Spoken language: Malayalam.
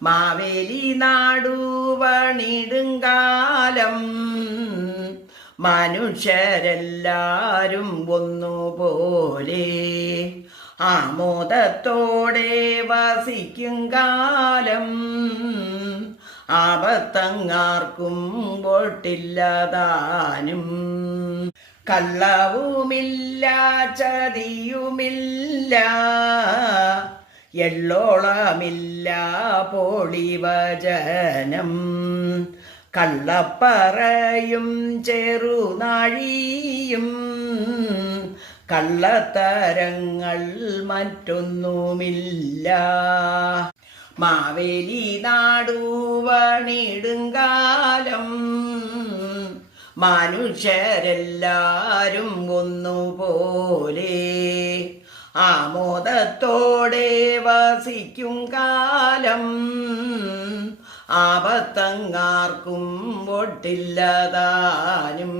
മാവേലി നാടുവണിടുങ്കാലം മനുഷ്യരെല്ലാരും ഒന്നുപോലെ ആമോദത്തോടെ വസിക്കും കാലം ആപത്തങ്ങാർക്കും പൊട്ടില്ലതാനും കള്ളവുമില്ല ചതിയുമില്ല എള്ളോളമില്ല പൊളിവചനം കള്ളപ്പറയും ചെറുനാഴിയും കള്ളത്തരങ്ങൾ മറ്റൊന്നുമില്ല മാവേലി നാടുവണിടുങ്കാലം മനുഷ്യരെല്ലാരും ഒന്നുപോലെ ആമോദത്തോടെ വസിക്കും കാലം ആപത്തങ്ങാർക്കും ഒട്ടില്ലതാനും